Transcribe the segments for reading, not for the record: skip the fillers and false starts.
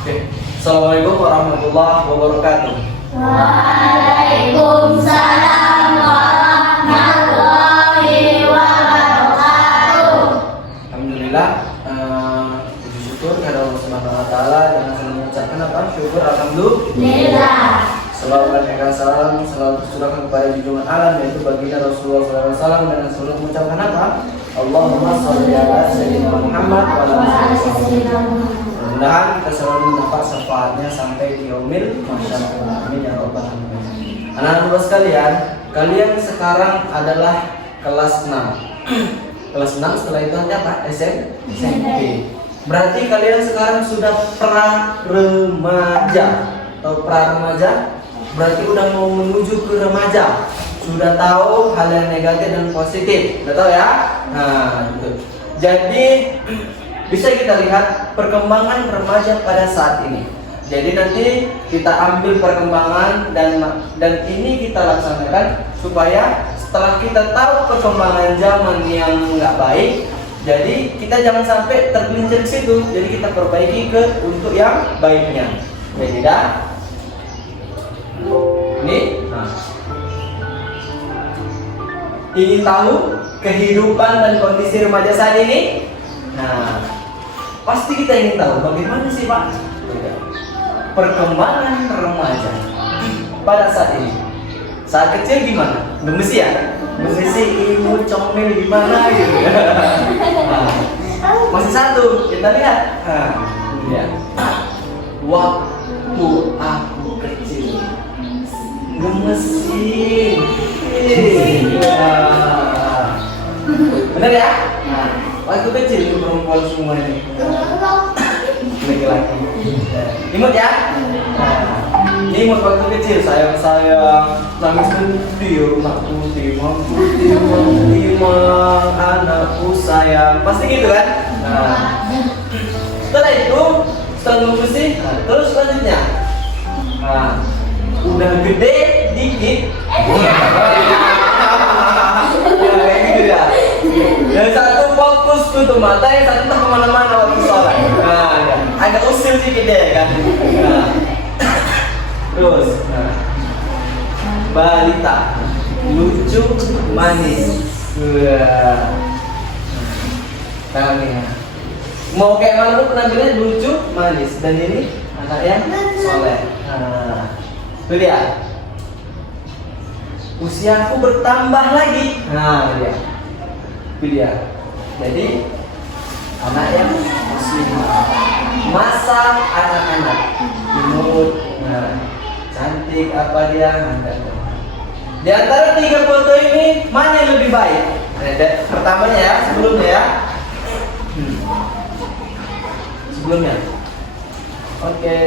Oke. Assalamualaikum warahmatullahi wabarakatuh. Waalaikumsalam warahmatullahi wabarakatuh. Alhamdulillah, puji syukur kepada Allah Subhanahu wa taala dan selalu mengucapkan apa? Syukur alhamdulillah. Selalu menyampaikan salam, selalu tercurahkan kepada junjungan alam yaitu baginda Rasulullah SAW dengan selalu mengucapkan apa? Allahumma sholli ala sayyidina Muhammad wa ala ali sayyidina Muhammad. Mudah-mudahan kita selalu mendapat syafaatnya sampai di yaumil mahsyar. Amin ya rabbal alamin. Anak-anak sekalian, kalian sekarang adalah kelas 6. Kelas 6 setelah itu apa? SMP. Berarti kalian sekarang sudah pra-remaja. Atau pra-remaja? Berarti udah mau menuju ke remaja. Sudah tahu hal yang negatif dan positif. Sudah tahu ya? Nah, gitu. Jadi bisa kita lihat perkembangan remaja pada saat ini. Jadi nanti kita ambil perkembangan dan ini kita laksanakan supaya setelah kita tahu perkembangan zaman yang nggak baik, jadi kita jangan sampai tergelincir ke situ. Jadi kita perbaiki untuk yang baiknya. Jadi dah. Ini. Nah. Ingin tahu kehidupan dan kondisi remaja saat ini? Nah, pasti kita ingin tahu bagaimana sih Pak perkembangan remaja pada saat ini. Saat kecil gimana? Gemes ya? Gemes imut, comel gimana gitu. Nah, masih satu, kita lihat. Nah, ya. Waktu aku kecil gemesin. Bener ya? Nah, waktu kecil itu perempuan semua ini. Laki-laki. Imut ya? Nah, imut waktu kecil, sayang-sayang, nangis sendiri, anakku timang, anakku sayang. Pasti gitu kan? Nah, setelah itu, setelah ngebersih, terus selanjutnya. Nah, udah gede dikit. Ya, gitu ya. Yang satu fokus tutup mata, yang satu tak kemana-mana waktu sholat. Nah, ya. Agak usil sedikit deh kan. Nah. Terus, nah. Balita, lucu, manis. Wah. Kami ya. Mau kayak mana pun penampilannya lucu, manis. Dan ini anak yang soleh. Nah, itu dia. Usiaku bertambah lagi. Nah, dia. Itu dia. Jadi anak yang muslim. Masa anak-anak. Imut, nah, cantik apa dia? Di antara 3 foto ini mana yang lebih baik? Pertamanya ya, sebelumnya ya. Sebelumnya. Oke.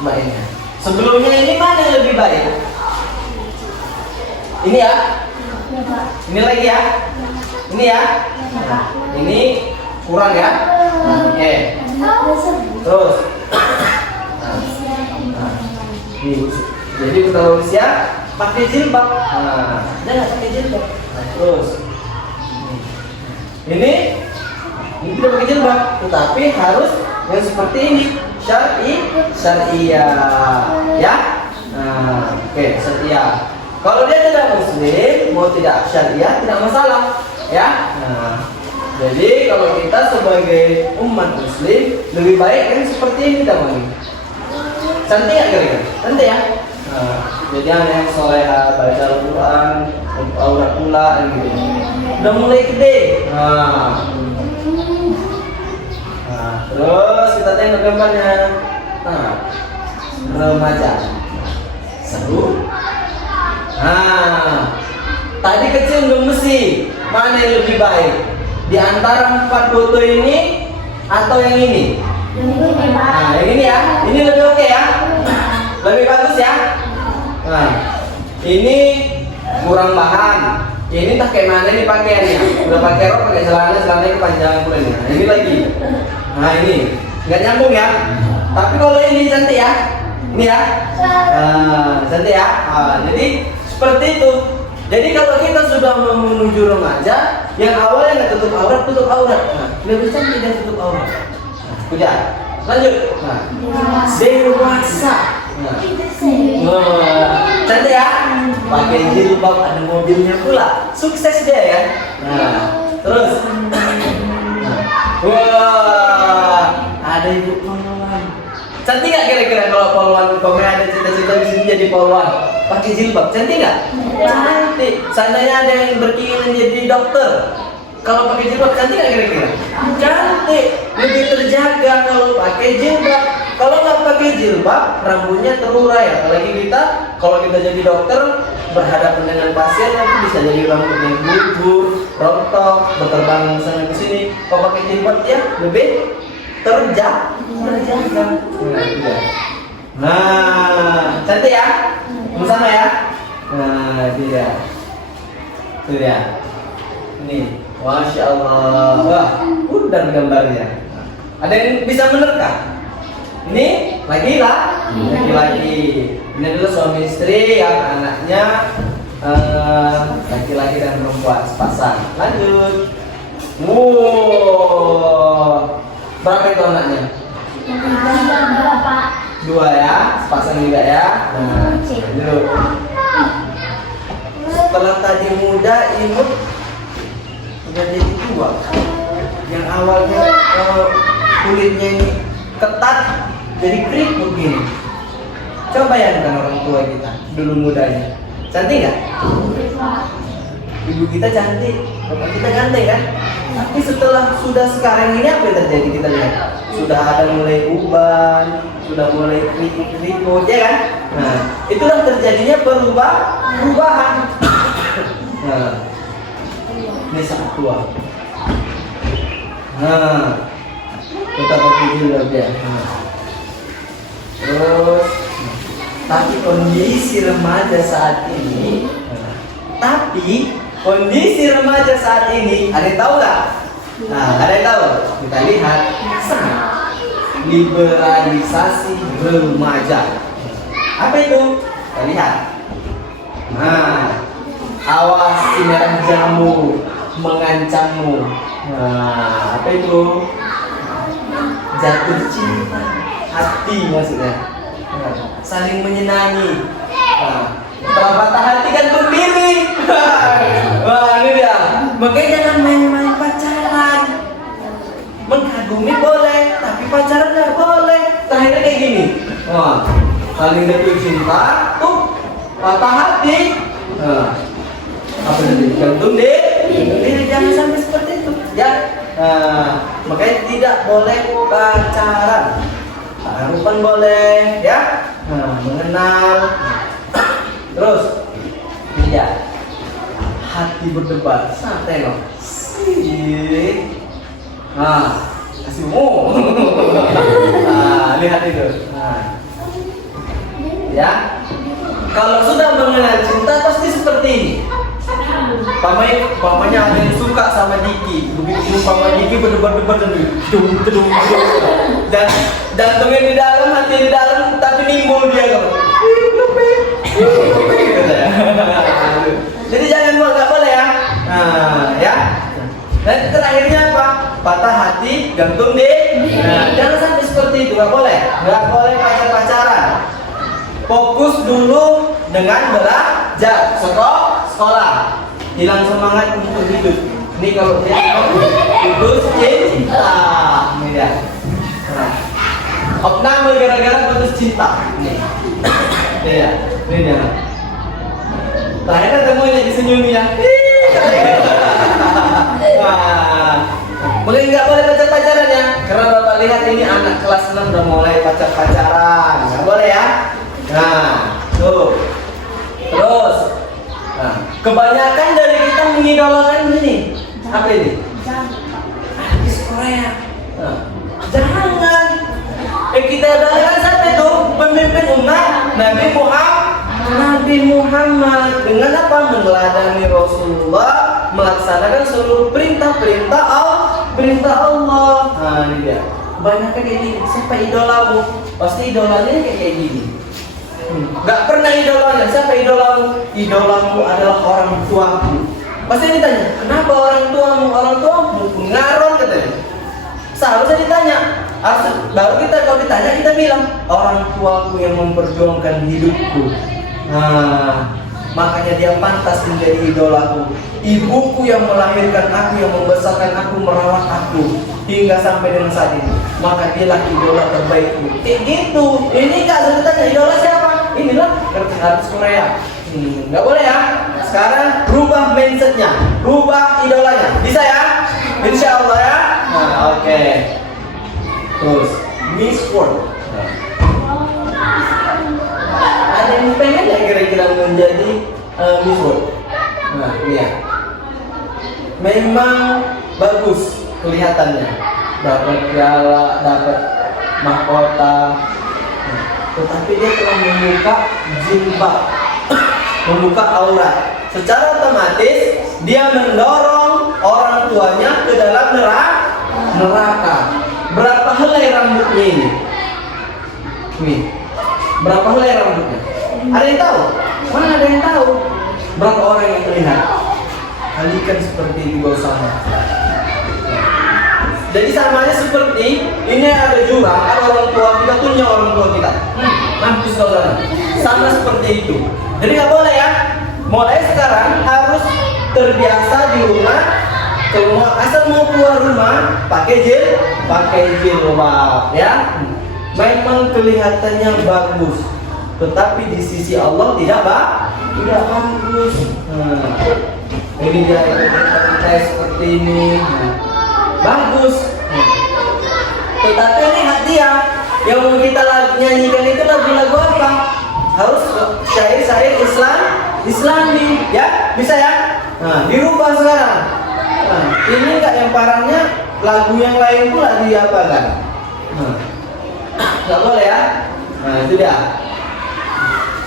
Coba ini. Sebelumnya ini mana yang lebih baik? Ini ya. Ini lagi ya. Ini ya. Nah, ini kurang ya. Oke. Terus. Nah. Jadi kalau usia pakai jilbab. Nah, jangan pakai jilbab. Nah, terus. Ini tidak pakai jilbab, tetapi harus yang seperti ini. Syariah. Ya. Nah, oke, syariah. Kalau dia tidak muslim, mau tidak syariah, tidak masalah, ya. Nah, jadi kalau kita sebagai umat muslim lebih baik kan seperti ini kita mau. Cantik ya kira-kira? Cantik ya. Nah, jadi yang soleha, baca Al-Quran, aurat pula, gitu. Udah mulai gede. Nah, terus kita tengok gambarnya. Nah, remaja, seru. Nah, tadi kecil gemesi, mana yang lebih baik? Di antara 4 foto ini atau yang ini? Nah, yang ini ya, ini lebih oke ya, lebih bagus ya. Nah, ini kurang bahan. Ini tak kayak mana ini pakaiannya? Udah pakai rok, pakai celana kepanjangan pula ini. Nah, ini lagi. Nah, ini nggak nyambung ya. Tapi kalau ini cantik ya, ini ya. Nah, cantik ya. Nah, jadi seperti itu. Jadi kalau kita sudah menuju remaja, yang awalnya nggak tutup aurat. Nah, lebih cantik dan tutup aurat. Nah, udah. Lanjut. Nah, dewasa. Nah, cantik ya? Pakai jilbab, ada mobilnya pula. Sukses dia ya. Nah, terus. Nah, wah, ada ibu polwan. Cantik nggak kira-kira kalau polwan? Kalau ada cita-cita di sini jadi polwan, pakai jilbab, cantik nggak? Cantik. Seandainya ada yang berkeinginan jadi dokter, kalau pakai jilbab cantik nggak kira-kira? Cantik. Lebih terjaga kalau pakai jilbab. Kalau nggak pakai jilbab, rambutnya terurai. Apalagi kita, kalau kita jadi dokter berhadapan dengan pasien, nanti bisa jadi rambutnya gugur, rontok, berterbangan sana ke sini. Kalau pakai jilbab ya lebih terjaga. Nah, cantik ya? Bersama ya? Nah, dia. Tuh ya. Ini, Masya Allah. Wah, udah gambarnya. Ada yang bisa menerka? Ini laki-laki. Ini adalah suami istri yang anaknya laki-laki dan perempuan sepasang. Lanjut. Wow. Berapa itu anaknya? Dua ya, sepasang juga ya. Nah, lanjut. Setelah tadi muda, imut udah jadi tua. Yang awalnya kulitnya ini ketat, jadi keriput gini. Coba bayangkan orang tua kita dulu mudanya, cantik nggak? Ibu kita cantik, bapak kita ganteng kan? Tapi setelah sudah sekarang ini apa yang terjadi kita lihat? Sudah ada mulai uban, sudah mulai keriput, ya kan? Nah, itulah terjadinya perubahan. Nah, ini sangat tua. Nah, kita pakai jilbab ya. Nah. Terus, tapi kondisi remaja saat ini, ada yang tahu nggak? Nah, ada yang tahu? Kita lihat, liberalisasi remaja. Apa itu? Kita lihat. Nah, awas sinar jamu mengancammu. Nah, apa itu? Jatuh cinta hati maksudnya. Nah, saling menyenangi. Nah, setelah patah hati kan berdiri. Wah, ini dia. Makanya jangan main-main pacaran. Mengagumi boleh, tapi pacaran nggak boleh. Terakhirnya kayak gini. Wah, saling jatuh cinta, patah hati. Nah, apa tadi? Gantung deh. Jangan sampai seperti itu. Ya. Nah, makanya tidak boleh pacaran. Taruhan boleh, ya. Nah, mengenal. Terus, tidak. Hati berdebar. Santai loh. Nah, kasih mau. Nah, lihat itu. Nah, ya. Kalau sudah mengenal cinta pasti seperti ini. Pamannya ada yang suka sama Diki. Begitu paman Diki berdebar-debar dan jantungnya di dalam, hati di dalam, tapi nimbul dia kan. Jadi jangan nggak boleh ya. Nah, ya. Dan terakhirnya apa? Patah hati, gantung deh. Nah, jangan sampai seperti itu, nggak boleh pacaran. Fokus dulu dengan belajar, sekolah. Hilang semangat untuk hidup. Ini kalau dia putus cinta, ini dia. Opname gara-gara putus cinta. Ini dia. Terakhir ketemunya disenyumnya. Boleh nggak boleh pacaran ya? Karena bapak lihat ini anak kelas 6 udah mulai pacaran. Nggak boleh ya? Nah, tuh. Terus. Nah, kebanyakan dari kita mengidolakan ini. Apa ini? Artis Korea. Nah, jangan. Kita idolakan siapa itu? Pemimpin umat Nabi Muhammad. Dengan apa? Meneladani Rasulullah, melaksanakan seluruh perintah Allah. Nah, ini dia. Kebanyakan kayak gini. Siapa idolamu? Pasti idolanya kayak gini. Gak pernah idolanya. Siapa idolamu? Idolamu adalah orang tuamu. Pasti ditanya, kenapa orang tuamu? Orang tuamu pengaruh katanya. Seharusnya ditanya, Baru kita kalau ditanya kita bilang orang tuaku yang memperjuangkan hidupku. Nah, makanya dia pantas menjadi idolaku. Ibuku yang melahirkan aku, yang membesarkan aku, merawat aku hingga sampai dengan saat ini. Maka dialah idola terbaikku. Gitu. Ini Kak sudah tanya idola siapa? Inilah artis Korea. Nggak boleh ya. Sekarang rubah mindsetnya, rubah idolanya. Bisa ya? Insya Allah ya. Nah, oke. Terus Miss World. Ada yang pengen nggak kira-kira menjadi Miss World? Nah, iya. Memang bagus kelihatannya, dapat piala, dapat mahkota. Tetapi dia telah membuka jilbab, membuka aurat. Secara otomatis dia mendorong orang tuanya ke dalam neraka. Berapa helai rambutnya ini? Nih, berapa helai rambutnya? Ada yang tahu? Mana ada yang tahu? Berapa orang yang melihat? Kalikan seperti di bawah sana. Jadi samanya seperti ini ada jurang, ada orang tua kita tunjuk orang tua kita. Mampus kau sana. Sama seperti itu. Jadi nggak boleh ya. Mulai sekarang harus terbiasa di rumah. Kalau asal mau keluar rumah pakai jilbab ya. Memang kelihatannya bagus, tetapi di sisi Allah tidak bagus. Ini dia seperti ini. Bagus. Tetapi ini hadiah yang mau kita nyanyikan itu lagu-lagu apa? Harus syair-syair Islami ya, bisa ya? Nah, dirubah sekarang. Nah, ini enggak yang parahnya lagu yang lain pula diapakan. Enggak boleh ya? Nah, itu dia.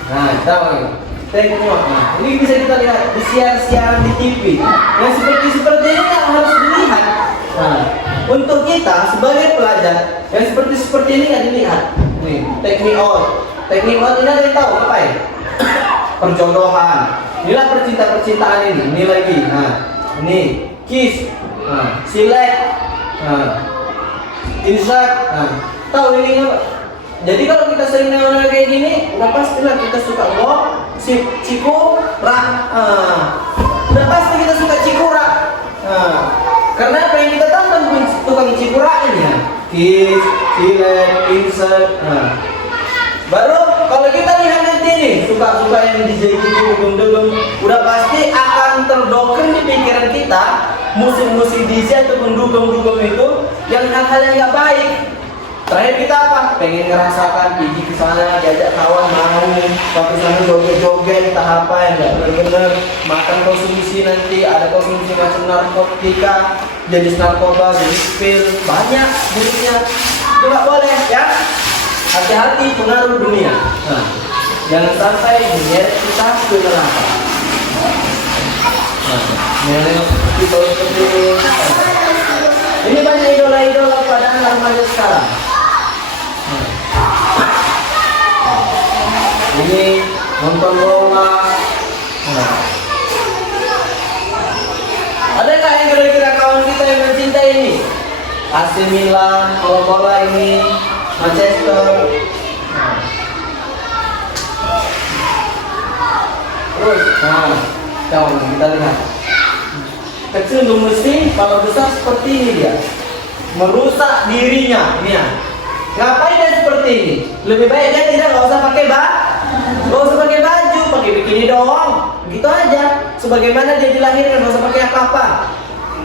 Nah, tahu ini. Tengok. Nah, ini bisa kita lihat di siaran di TV. Yang seperti ini harus dilihat. Nah, untuk kita sebagai pelajar yang seperti ini nggak dilihat. Nih, take me out ini ada yang tahu ngapain? Perjodohan. Inilah percintaan ini. Ini lagi. Nah, ini kiss. Nah, select. Nah, insert. Nah, tahu ini apa? Jadi kalau kita sering nanya kayak gini, udah pastilah kita suka cikura. Udah pasti kita suka cikura. Karena apa yang kita tonton tukang cikura ini ya, kiss, select, insert. Baru kalau kita lihat nanti ini suka yang DJ dugem, udah pasti akan terdoktrin di pikiran kita musik-musik DJ ataupun dugem itu yang hal-hal yang nggak baik. Terakhir kita apa? Pengen ngerasakan pergi ke sana, diajak kawan mau, tapi sana joget-joget, entah apa yang nggak benar-benar. Makan konsumsi nanti ada konsumsi macam narkotika, jenis narkoba, jenis pil, banyak jenisnya. Itu nggak boleh ya. Hati-hati pengaruh dunia. Nah, jangan sampai menyeret kita ke neraka. Nah, seperti ini banyak idola-idola pada anak remaja sekarang. Ini nonton bola. Ada nggak yang kira-kira kawan kita yang mencintai ini? AC Milan, bola ini, Manchester. Terus, kawan kita lihat. Kecil belum mesti, kalau besar seperti ini dia. Merusak dirinya, ini ya. Ngapain dia seperti ini? Lebih baik dia tidak usah pakai baju, pakai bikini doang. Gitu aja. Sebagaimana dia dilahirkan, nggak usah pakai apa-apa.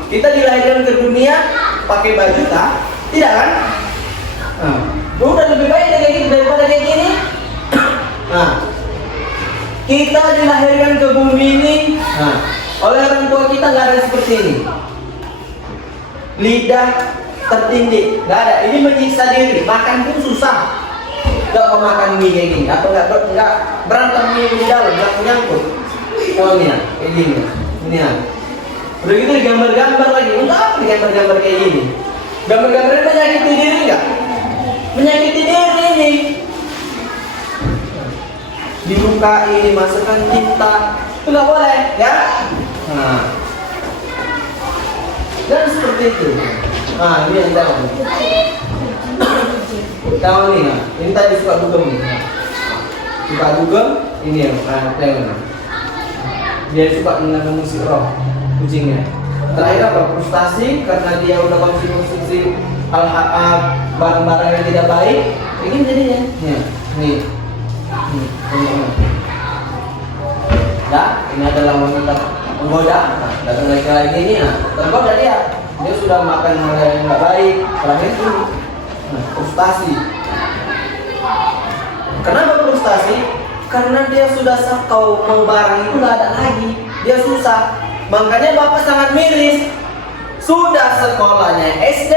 Kita dilahirkan ke dunia pakai baju tak? Tidak kan? Udah lebih baik kayak gitu daripada kayak gini. Nah, kita dilahirkan ke bumi ini. Oleh orang tua kita nggak ada seperti ini. Lidah tertindih, nggak ada. Ini menyiksa diri. Makan pun susah. Nggak mau makan mie kayak gini. Atau nggak berantem mie di dalam, nggak nyangkut. Kalau ini ya, kayak gini. Ini ya. Udah gitu digambar-gambar lagi. Untuk apa digambar-gambar kayak gini? Gambar-gambarnya menyakiti diri nggak? Menyakiti diri ini. Dilukai, masukkan tinta. Itu nggak boleh, ya? Dan seperti itu. Ini yang tahu. Tahu nih, nah. Ini tadi suka dugem nih. Nah. Suka dugem, ini yang tengok. Dia suka mendengar musik rock kucingnya. Terakhir apa? Frustasi karena dia udah konsumsi barang-barang yang tidak baik. Ini jadinya. Nih. Nah, ini adalah wanita penggoda. Nah, datang lagi ini, nah, tergoda dia. Dia sudah makan hal yang nggak baik. Terakhir itu, nah, frustasi. Kenapa frustasi? Karena dia sudah sakau mau barang itu nggak ada lagi. Dia susah. Makanya bapak sangat miris. Sudah sekolahnya SD,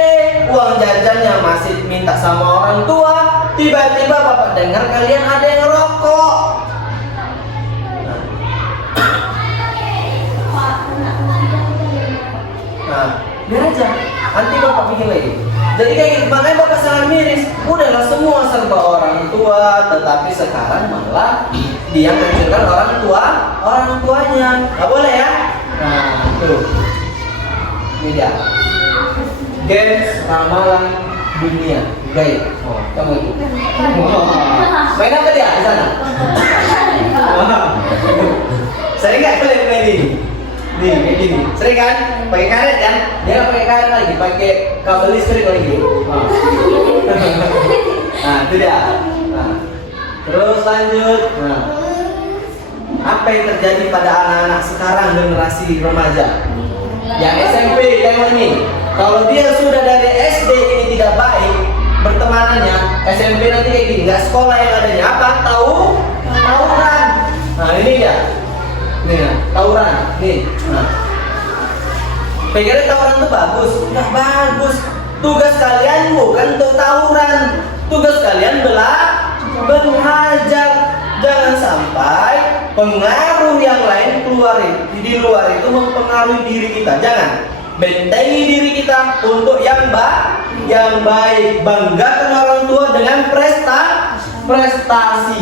uang jajannya masih minta sama orang tua. Tiba-tiba bapak dengar kalian ada yang rokok. Nah, biar aja. Nanti bapak bikin lagi. Jadi kayak gitu, makanya bapak sangat miris. Udahlah semua serba orang tua, tetapi sekarang malah dia mencurigkan orang tuanya. Nggak boleh ya? Nah, tuh. Ini dia. Games ramalan dunia. Gaib. Oh, kamu itu. Main apa dia di sana? Saya nggak boleh main ini. Nih, kayak gini. Sering kan? Pakai karet kan? Dia nggak pakai karet lagi, pakai kabel listrik lagi. Nah, itu dia. Nah, terus lanjut. Nah, apa yang terjadi pada anak-anak sekarang generasi remaja? Yang SMP tengok ini. Kalau dia sudah dari SD ini tidak baik pertemanannya, SMP nanti kayak gini. Nggak sekolah yang adanya apa? Tawuran. Nah, ini dia. Nih, tawuran. Nih. Nah. Pikirnya tawuran itu bagus? Nggak bagus. Tugas kalian bukan untuk tawuran. Tugas kalian belajar. Jangan sampai pengaruh yang lain keluar di luar itu mempengaruhi diri kita. Jangan. Bentengi diri kita untuk yang baik. Banggakan orang tua dengan prestasi.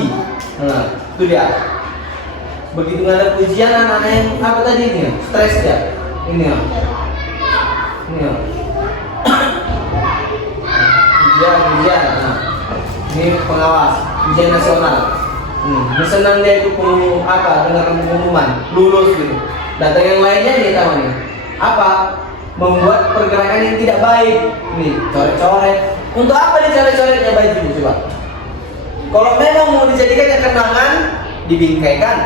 Nah, itu dia. Begitu ada ujian anak-anak yang apa tadi ini? Stres dia. Ini ya. Ujian. Nah, ini pengawas ujian nasional. Senang dia itu dengar pengumuman lulus gitu. Data yang lainnya dia tahu nih. Apa? Membuat pergerakan yang tidak baik. Nih, coret-coret. Untuk apa dicoret-coretnya baju coba? Kalau memang mau dijadikan kenangan, dibingkaikan.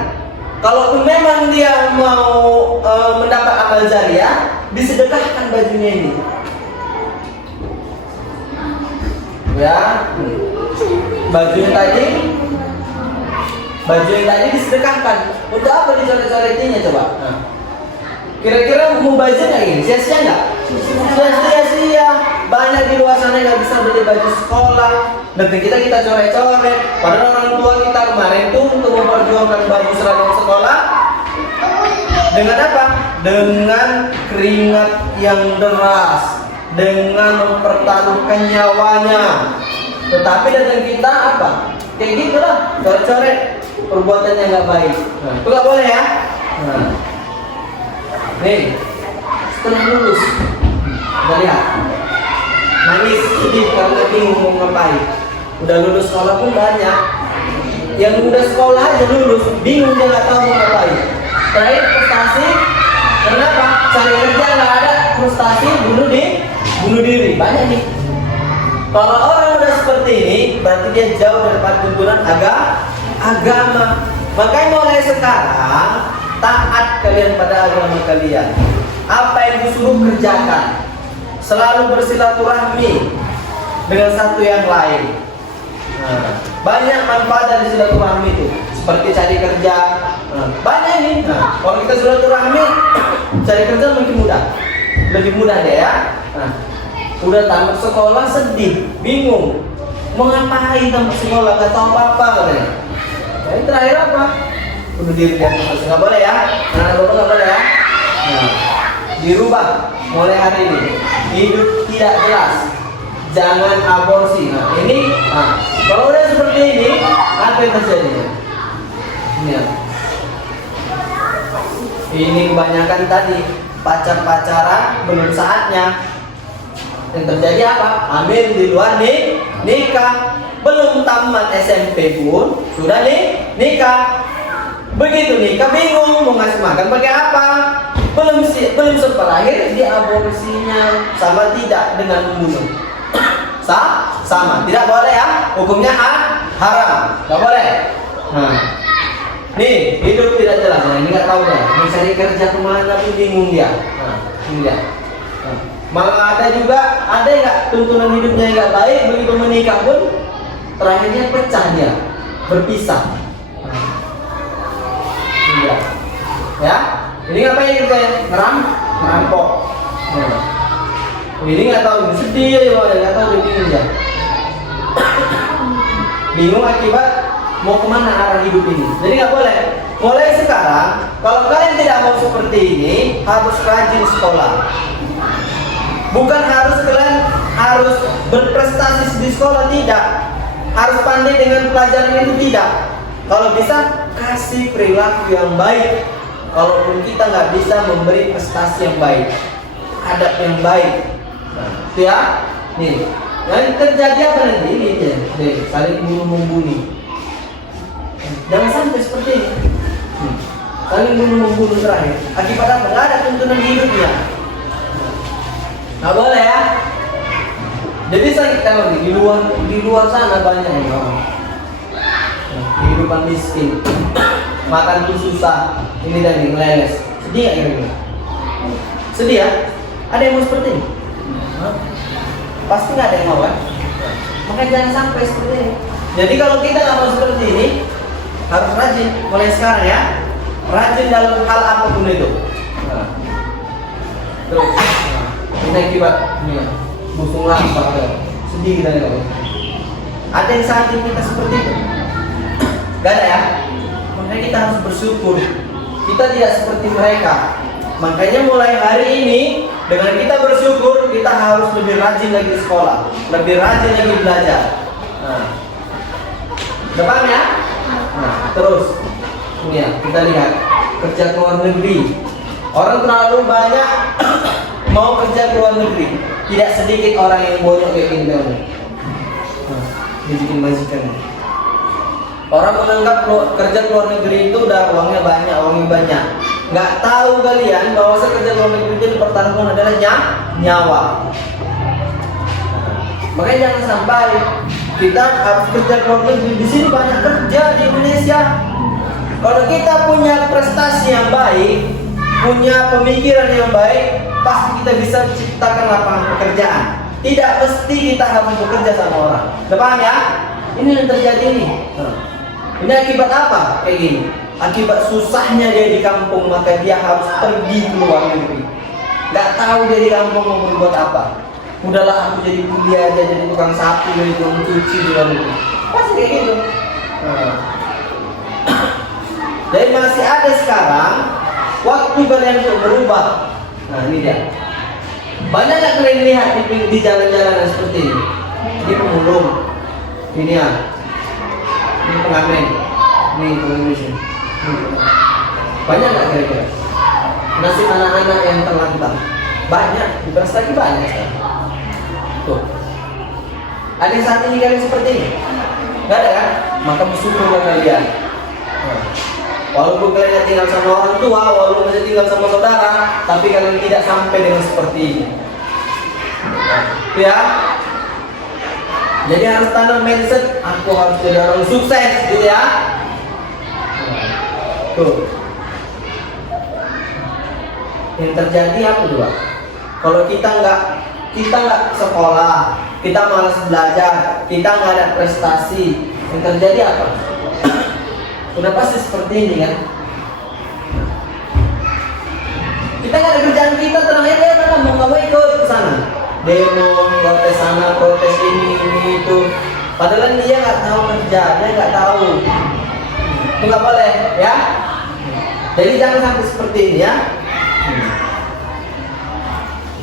Kalau memang dia mau mendapat amal jariah, disedekahkan bajunya ini. Ya, baju yang tadi disedekahkan. Untuk apa dicoret-coretnya coba? Nah. Kira-kira mau baju nggak ini? Sia-sia nggak? Sia-sia. Banyak di luar sana nggak bisa beli baju sekolah. Dan kita coret-coret. Padahal orang tua kita kemarin tuh untuk memperjuangkan baju seragam sekolah. Dengan apa? Dengan keringat yang deras. Dengan mempertaruhkan nyawanya. Tetapi dengan kita apa? Kayak gitulah. Coret-coret. Perbuatannya nggak baik. Nah, itu nggak boleh ya. Nah. Nih, setelah lulus, udah lihat, nangis sedih karena bingung mau ngapain. Udah lulus sekolah pun banyak, yang udah sekolah aja lulus, bingung dia nggak tahu mau ngapain. Terakhir frustasi, kenapa? Cari kerja nggak ada, frustasi bunuh diri, banyak nih. Kalau orang udah seperti ini, berarti dia jauh dari tuntunan agama. Makanya mulai sekarang taat kalian pada agama kalian. Apa yang disuruh kerjakan. Selalu bersilaturahmi dengan satu yang lain. Nah, banyak manfaat dari silaturahmi itu. Seperti cari kerja. Nah, banyak ini. Nah, kalau kita silaturahmi, cari kerja mungkin mudah. Lebih mudah deh ya. Nah, udah tamat sekolah sedih, bingung. Mau ngapain tamat sekolah? Gak tahu apa-apa katanya. Nah, terakhir apa? Bunuh diri dan nggak boleh ya. Nah, bapak nggak boleh ya. Nah, dirubah mulai hari ini. Hidup tidak jelas. Jangan aborsi. Nah, ini. Nah, kalau udah seperti ini, apa yang terjadi? Ini kebanyakan tadi pacaran belum saatnya. Yang terjadi apa? Hamil di luar nikah, belum tamat SMP pun sudah nikah. Begitu nikah bingung mau ngasih makan pakai apa, belum sempat lahir dia aborsinya, sama tidak dengan membunuh. Sama, tidak boleh ya, hukumnya haram, nggak boleh. Nah, nih hidup tidak jelas, nah, ini nggak tahu deh, mau cari kerja kemana pun bingung dia. Nah, ini dia. Nah, malah ada nggak tuntunan hidupnya nggak baik, begitu menikah pun terakhirnya pecah dia, berpisah. Nah, ini dia. Ya, ini ngapain kita ya? Ngerampok. Nah, ini nggak tahu, sedih ya, nggak tahu dia bingung ya. Bingung akibat mau kemana arah hidup ini. Jadi nggak boleh. Mulai sekarang, kalau kalian tidak mau seperti ini, harus rajin sekolah. Bukan kalian harus berprestasi di sekolah, tidak. Harus pandai dengan pelajaran itu, tidak. Kalau bisa kasih perilaku yang baik. Kalaupun kita nggak bisa memberi prestasi yang baik, adab yang baik. Nah, itu ya. Nih, yang terjadi apa nanti? Ini deh, saling membunuh. Jangan sampai seperti ini. Saling membunuh terakhir. Akibat apa? Nggak ada tuntunan hidupnya. Nggak boleh ya. Jadi saya tahu nih, di luar sana banyak orang. Kehidupan miskin, makan tuh susah, ini dan ini leles. Sedih ya kira-kira? Sedih ya? Ada yang mau seperti ini? Pasti nggak ada yang mau kan? Makanya jangan sampai seperti ini. Jadi kalau kita nggak mau seperti ini, harus rajin mulai sekarang ya. Rajin dalam hal apapun itu. Nah. Terus, ini akibat ini ya, busung lapar, sedih kita ya. Ada yang saat ini kita seperti itu? Gak ada ya? Makanya kita harus bersyukur. Kita tidak seperti mereka. Makanya mulai hari ini, dengan kita bersyukur, kita harus lebih rajin lagi di sekolah, lebih rajin lagi belajar. Nah, depan ya. Nah, terus ini ya, kita lihat kerja ke luar negeri. Orang terlalu banyak mau kerja ke luar negeri. Tidak sedikit orang yang bonyok kayak gini. Nah, dibikin majikan. Orang menganggap kerja ke luar negeri itu udah uangnya banyak. Nggak tahu kalian bahwa kerja ke luar negeri itu dipertaruhkan adalah nyawa. Makanya jangan sampai kita harus kerja ke luar negeri. Di sini banyak kerja di Indonesia. Kalau kita punya prestasi yang baik, punya pemikiran yang baik, pasti kita bisa ciptakan lapangan pekerjaan. Tidak mesti kita harus bekerja sama orang. Paham ya? Ini yang terjadi nih. Ini akibat apa? Kayak gini. Akibat susahnya dia di kampung, maka dia harus pergi ke luar negeri. Nggak tahu dia di kampung mau berbuat apa. Udahlah aku jadi kuliah aja, jadi tukang sapu, jadi tukang cuci di luar negeri. Pasti kayak gitu. Jadi masih ada sekarang waktu kalian untuk berubah. Nah ini dia. Banyak nggak kalian lihat di jalan-jalan seperti ini? Ini pemulung, ini ya, ini pengamen, ini pengemis. Banyak nggak kira-kira? Nasib anak-anak yang terlantar banyak, di lagi banyak. Tuh, ada yang saat ini kalian seperti ini? Nggak ada kan? Maka bersyukurlah kalian. Walaupun kalian tinggal sama orang tua, walaupun kalian tinggal sama saudara, tapi kalian tidak sampai dengan seperti ini. Ya. Jadi harus tanam mindset, aku harus jadi orang sukses, gitu ya. Tuh. Yang terjadi apa dua? Kalau kita nggak sekolah, kita malas belajar, kita nggak ada prestasi, yang terjadi apa? Udah pasti seperti ini kan? Kita nggak ada kerjaan, kita terakhir ya kan mau nggak ikut ke sana, demo, protes sana, protes ini itu. Padahal dia nggak tahu kerja, dia nggak tahu. Itu nggak boleh ya. Jadi jangan sampai seperti ini ya.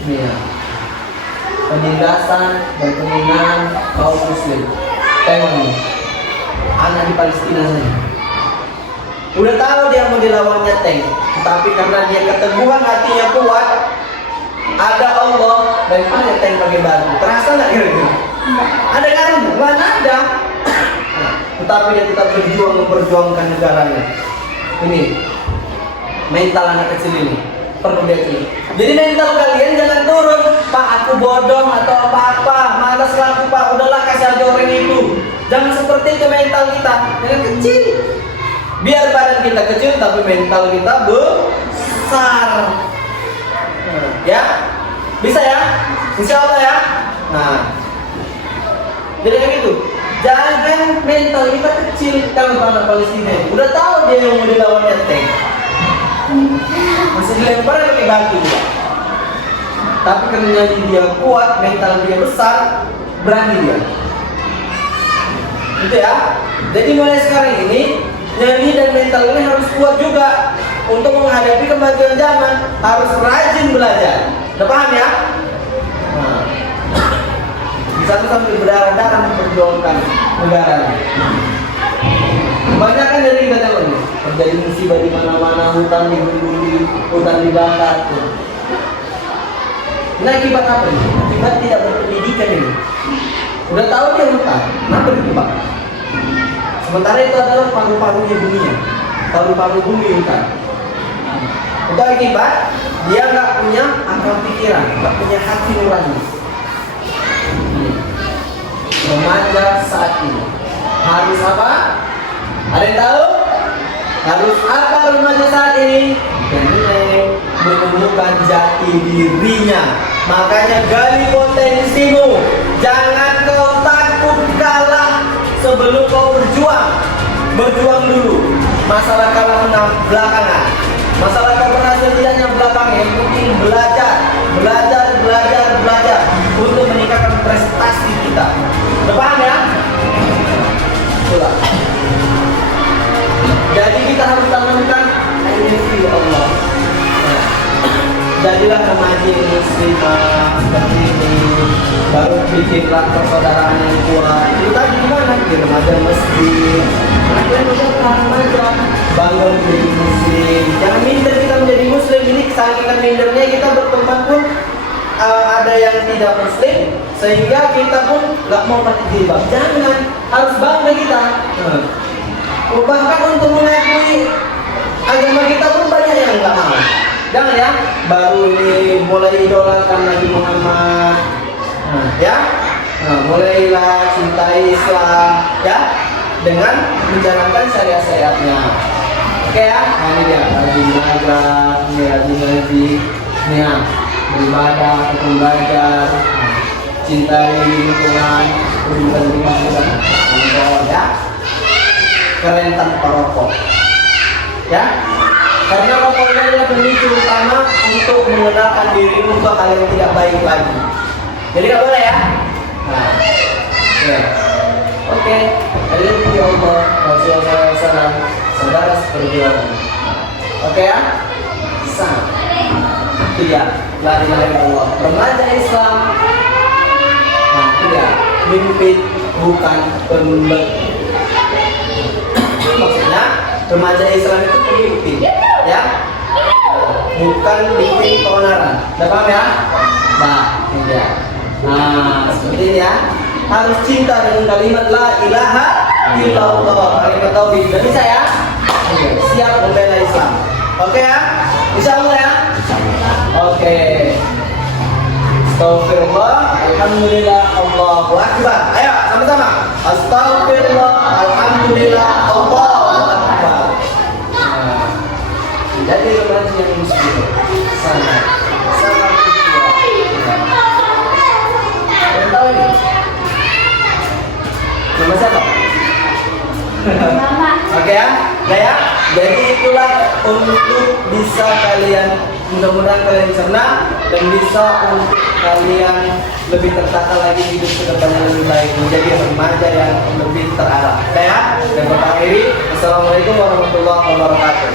Ini ya. Penindasan dan penghinaan kaum muslim. Tengok nih, anak di Palestina saja. Udah tahu dia mau dilawannya tank, tapi karena dia keteguhan hatinya kuat, ada Allah dan ada tank pakai batu. Terasa nggak kira-kira? Ada kan? Mana ada? Nah, tetapi dia tetap berjuang memperjuangkan negaranya. Ini mental anak kecil ini perlu dia tulis. Jadi mental kalian jangan turun. Pak, aku bodoh atau apa-apa, malas lah aku, Pak, udahlah kasih aja orang itu. Jangan seperti itu mental kita. Jangan kecil. Biar badan kita kecil tapi mental kita besar. Ya, bisa ya? Insya Allah ya. Nah, jadi kayak gitu. Jangan mental kita kecil. Kalau anak Palestina udah tahu dia yang mau dilawannya tank, masih dilempar pakai batu juga. Tapi karena dia kuat, mental dia besar, berani dia. Gitu ya. Jadi mulai sekarang ini nyanyi dan mental ini harus kuat juga untuk menghadapi kemajuan zaman. Harus rajin belajar. Udah paham ya? Nah, bisa sambil berdarah-darah memperjuangkan negara. Kebanyakan dari kita tahu ini terjadi musibah di mana-mana, hutan dibunuh, hutan dibakar. Nah, akibat apa ini? Akibat tidak berpendidikan ini. Udah tahu dia hutan, kenapa dibakar? Sementara itu adalah paru-parunya dunia, paru-paru bumi hutan. Itu akibat dia nggak punya akal pikiran, nggak punya hati nurani. Remaja saat ini harus apa? Ada yang tahu? Harus apa remaja saat ini? Menemukan jati dirinya. Makanya gali potensimu. Jangan kau takut kalah sebelum kau berjuang. Berjuang dulu. Masalah kalah menang belakangan. Masalah kau berhasil tidaknya belakangan. Yang penting belajar untuk meningkatkan prestasi kita. Udah paham ya? Itulah. Jadi kita harus tanamkan ilmu Allah. Jadilah remaja muslimah seperti ini, baru bikinlah persaudaraan yang kuat. Itu tadi gimana? Di remaja masjid. Kalian udah remaja, bangga menjadi muslim. Jangan minder kita menjadi muslim. Ini saking mindernya kita berteman pun ada yang tidak muslim, sehingga kita pun nggak mau pakai jilbab. Jangan, harus bangga kita. Bahkan untuk mengakui agama kita pun banyak yang nggak mau. Jangan ya, baru ini mulai idolakan Nabi Muhammad, ya, mulailah cintai Islam, ya, dengan menjalankan syariat-syariatnya. Oke ya, nah ini dia, rajin belajar, rajin ngaji, ini ya, beribadah, ataupun belajar, cintai lingkungan, berhubungan dengan lingkungan, ya, keren tanpa rokok, ya. Karena rokok ini adalah pemicu utama untuk mengenalkan dirimu ke hal yang tidak baik lagi. Jadi nggak boleh ya. Nah, ya. Oke. Alhamdulillah Allah Rasulullah SAW saudara seperjuangan. Oke ya. Sama. Tidak. La ilaha illallah. Remaja Islam. Nah, tidak. Mimpi bukan pembeli. Maksudnya remaja Islam itu pemimpin, ya, bukan bikin keonaran. Udah paham ya? Nah, ini dia. Nah, seperti ini ya. Harus cinta dengan kalimat la ilaha illallah, kalimat tauhid. Udah bisa ya? Oke, siap membela Islam. Oke ya? Insyaallah ya? Oke. Astagfirullah, alhamdulillah, Allahu akbar. Ayo sama-sama. Astagfirullah, alhamdulillah, Allahu akbar. Jadi remaja yang muslim sangat yang tahu ini nama siapa? Oke ya, ya. Jadi itulah untuk bisa kalian, mudah-mudahan kalian cerna dan bisa untuk kalian lebih tertata lagi hidup ke depannya lebih baik, menjadi remaja yang lebih terarah. Ya, dan Bapak akhiri, assalamualaikum warahmatullahi wabarakatuh.